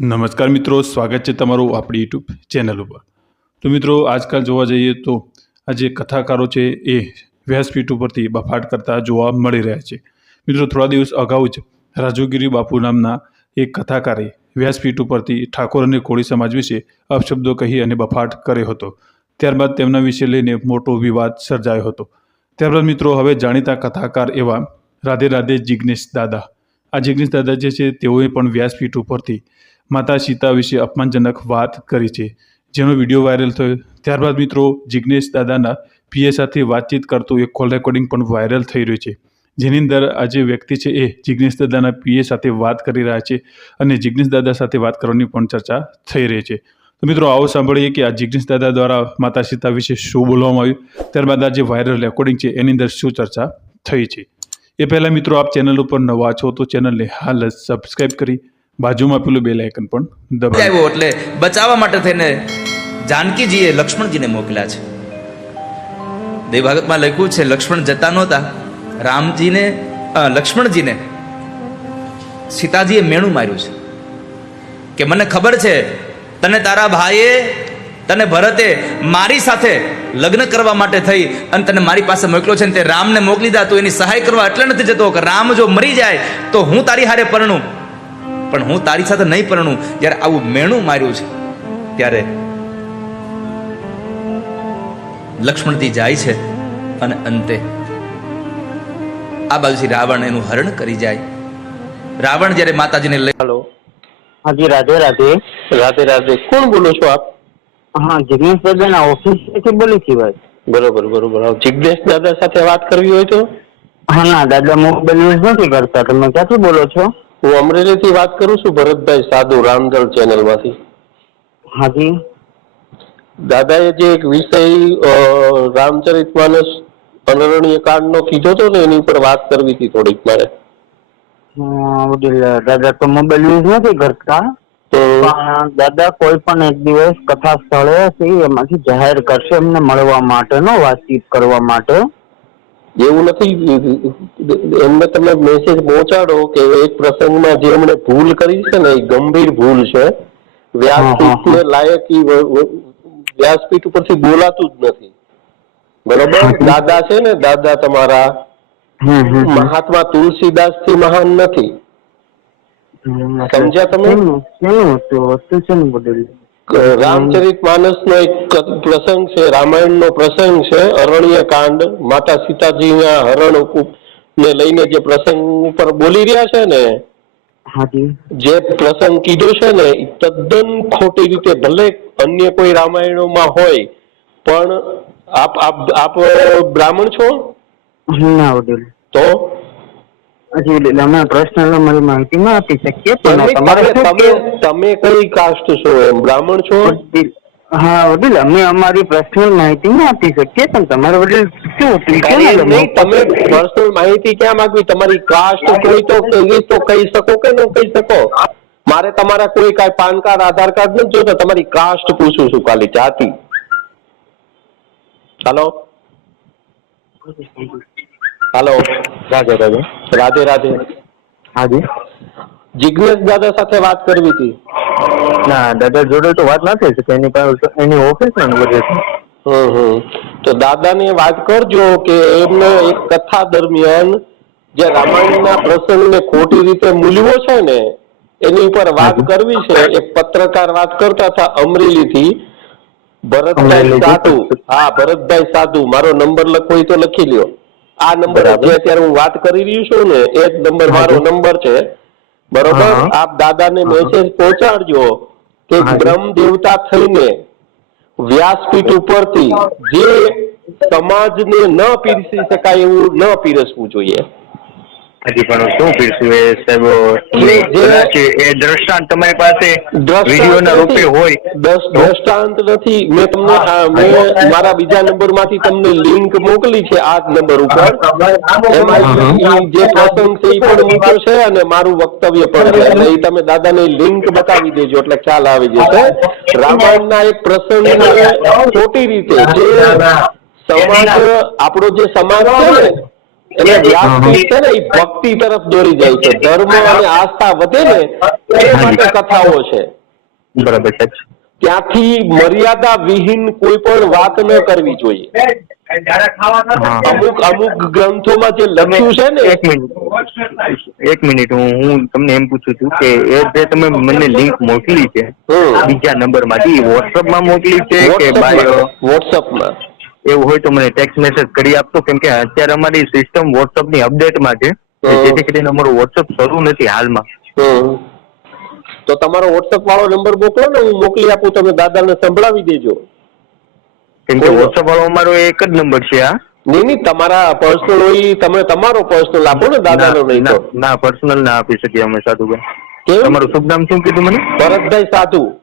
નમસ્કાર મિત્રો, સ્વાગત છે તમારું આપણી યુટ્યુબ ચેનલ ઉપર. તો મિત્રો, આજકાલ જોવા જઈએ તો આ જે કથાકારો છે એ વ્યાસપીઠ ઉપરથી બફાટ કરતા જોવા મળી રહ્યા છે. મિત્રો, થોડા દિવસ અગાઉ જ રાજુગીરી બાપુ નામના એક કથાકારે વ્યાસપીઠ ઉપરથી ઠાકોર અને કોળી સમાજ વિશે અપશબ્દો કહી અને બફાટ કર્યો હતો. ત્યારબાદ તેમના વિશે લઈને મોટો વિવાદ સર્જાયો હતો. ત્યારબાદ મિત્રો, હવે જાણીતા કથાકાર એવા રાધે રાધે જિગ્નેશ દાદા. આ જિગ્નેશ દાદા જે છે, તેઓએ પણ વ્યાસપીઠ ઉપરથી માતા સીતા વિશે અપમાનજનક વાત કરી છે. જેનો વીડિયો વાયરલ થયો. ત્યારબાદ મિત્રો, જિગ્નેશ દાદાના પીએ સાથે વાતચીત કરતું એક કોલ રેકોર્ડિંગ પણ વાયરલ થઈ રહ્યું છે. જેની અંદર આ જે વ્યક્તિ છે એ જિગ્નેશ દાદાના પીએ સાથે વાત કરી રહ્યા છે અને જિગ્નેશ દાદા સાથે વાત કરવાની પણ ચર્ચા થઈ રહી છે. તો મિત્રો, આવો સાંભળીએ કે આ જિગ્નેશ દાદા દ્વારા માતા સીતા વિશે શું બોલવામાં આવ્યું? ત્યારબાદ આ જે વાયરલ રેકોર્ડિંગ છે. એની અંદર શું ચર્ચા થઈ છે? એ પહેલાં મિત્રો, આપ ચેનલ ઉપર નવા છો તો ચેનલને હાલ જ સબસ્ક્રાઇબ કરી બાજુમાં પેલું બેલ આઇકન પણ દબાવ્યો એટલે બચાવવા માટે થઈને જાનકીજીએ લક્ષ્મણજીને મોકલ્યા છે. દેવભાગતમાં લખ્યું છે, લક્ષ્મણ જતા નહોતા. રામજીને લક્ષ્મણજીને સીતાજીએ મેણું માર્યું છે. કે મને ખબર છે, તને તારા ભાઈએ, તને ભરતે મારી સાથે લગ્ન કરવા માટે થઈ અને તને મારી પાસે મોકલ્યો છે ને તે રામને મોકલી દા. તું એની સહાય કરવા એટલે નથી જતો. કે રામ જો મરી જાય, તો હું તારી હારે પરણું. પણ હું તારી સાથે નહીં પરણું. જ્યારે આવું મેણું માર્યું છે ત્યારે લક્ષ્મણથી જાય છે અને અંતે આ બાજુથી રાવણ એનું હરણ કરી જાય. રાવણ જયારે માતાજીને લઈ હલો. હાજી રાધે રાધે. રાધે રાધે. કોણ બોલો છો આપ? હા જિગ્નેશ ઓફિસ ઓફિસથી બોલી છી ભાઈ. બરોબર બરોબર. જિગ્નેશ દાદા સાથે વાત કરવી હોય તો? હા ના દાદા મોબાઈલ યુઝ નથી કરતા. તમે ક્યાંથી બોલો છો? હું અમરેલીથી વાત કરું છું ભરતભાઈ સાધુ રામદળ ચેનલમાંથી. હાજી. દાદાએ જે એક વિષય રામચરિત રામચરિતમાનસ અનરણીય કાંડનો કીધો હતો ને એની ઉપર વાત કરવી હતી થોડીક મારે. દાદા તો મોબાઈલ યુઝ નથી કરતા તો દાદા કોઈ પણ એક દિવસ કથા સ્થળે એમાંથી જાહેર કરશે એમને મળવા માટેનો વાતચીત કરવા માટે. એવું નથી. એમને તમે મેસેજ પહોંચાડો કે એક પ્રસંગમાં જે એમણે ભૂલ કરી છે ને એ ગંભીર ભૂલ છે. વ્યાસપીઠને લાયક ઈ વ્યાસપીઠ ઉપરથી બોલાતું જ નથી. બરોબર? દાદા છે ને દાદા તમારા. મહાત્મા તુલસીદાસથી મહાન નથી. સમજ્યા તમે? કેવું? શેનું તો વસ્તુ છે ને વડીલ રામચરિત માનસ નો એક પ્રસંગ છે રામાયણ નો પ્રસંગ છે અરણ્ય કાંડ માતા સીતાજીના હરણ ને લઈને જે પ્રસંગ ઉપર બોલી રહ્યા છે ને જે પ્રસંગ કીધો છે ને તદ્દન ખોટી રીતે ભલે અન્ય કોઈ રામાયણોમાં હોય પણ આપ આપ આપ બ્રાહ્મણ છો? તો? હજી અમે પર્સનલ અમારી માહિતી ના આપી શકીએ પણ તમારે તમે તમે કઈ કાસ્ટ છો એમ? બ્રાહ્મણ છો? હા વડીલ અમે અમારી પર્સનલ માહિતી ના આપી શકીએ પણ તમારે વડીલ શું તમે. પર્સનલ માહિતી ક્યાં માંગવી? તમારી કાસ્ટ કોઈ તો તો કહી શકો કે ન કહી શકો? મારે તમારા કોઈ કાંઈ પાન કાર્ડ આધાર કાર્ડ નથી જોતો તમારી કાસ્ટ પૂછું છું ખાલી જાતિ. હાલો? હાલો. રાધે રાધે. રાધે રાધે. હાજી. દાદા સાથે વાત કરવી હતી. ના દાદા જોડે તો વાત ના થઈ શકે. એની પાસે એની ઓફિસ ને બધે. છે હમ હમ. તો દાદાને વાત કરજો કે એમને એક કથા દરમિયાન જે રામાયણના પ્રસંગને ખોટી રીતે મૂલ્યો છે ને એની ઉપર વાત કરવી છે. એક પત્રકાર વાત કરતા હતા અમરેલીથી. ભરતભાઈ સાધુ. હા ભરતભાઈ સાધુ. મારો નંબર લખવો તો લખી લ્યો. આ નંબર જે અત્યારે હું વાત કરી રહ્યો છું ને એક નંબર મારો નંબર છે. બરોબર. આપ દાદાને મેસેજ પહોંચાડજો કે બ્રહ્મ દેવતા થઈને વ્યાસપીઠ ઉપરથી જે સમાજને ન પીરસી શકાય એવું ન પીરસવું જોઈએ. હજી પણ શું પીરસું એ સાહેબ કદાચ એ દ્રષ્ટાંત તમારી પાસે વિડીયોના રૂપે હોય દસ દ્રષ્ટાંત નથી. મેં તમને મેં મારા બીજા નંબરમાંથી તમને લિંક મોકલી છે આ જ નંબર ઉપર. એમાં જે પ્રસંગ છે એ પણ મૂક્યો છે અને મારું વક્તવ્ય પણ છે. એટલે એ તમે દાદાને લિંક બતાવી દેજો એટલે ખ્યાલ આવી જશે. રામાયણના એક પ્રસંગ ખોટી રીતે જે સમાજ આપણો જે સમાજ છે ને એટલે વ્યાસપીઠ છે ને એ ભક્તિ તરફ દોરી જાય છે. ધર્મ અને આસ્થા વધે ને એ માટે કથાઓ છે. બરાબર છે ત્યાંથી મર્યાદા વિહીન કોઈ પણ વાત ન કરવી જોઈએ. અમુક અમુક ગ્રંથોમાં જે લખ્યું છે ને એક મિનિટ એક મિનિટ હું હું તમને એમ પૂછું છું કે એ જે તમે મને લિંક મોકલી છે. બીજા નંબરમાંથી વોટ્સઅપમાં મોકલી છે કે બાય વોટ્સઅપમાં વોટ્સઅપમાં એવું હોય તો મને ટેક્સ્ટ મેસેજ કરી આપશો કેમ કે અત્યારે અમારી સિસ્ટમ વોટ્સઅપની અપડેટમાં છે. જેથી કરીને અમારું વોટ્સઅપ શરૂ નથી હાલમાં. તો તમારો વોટ્સઅપ વાળો નંબર મોકલો ને હું મોકલી આપું તમે દાદાને સંભળાવી દેજો. કેમ કે વોટ્સઅપ વાળો અમારો એક જ નંબર છે આ નહીં નહીં તમારા પર્સનલ હોય તમે તમારો પર્સનલ આપો ને દાદાનો નહીં ના- પર્સનલ ના આપી શકીએ અમે સાધુભાઈ. તમારું શુભ નામ શું કીધું મને? ભરતભાઈ સાધુ.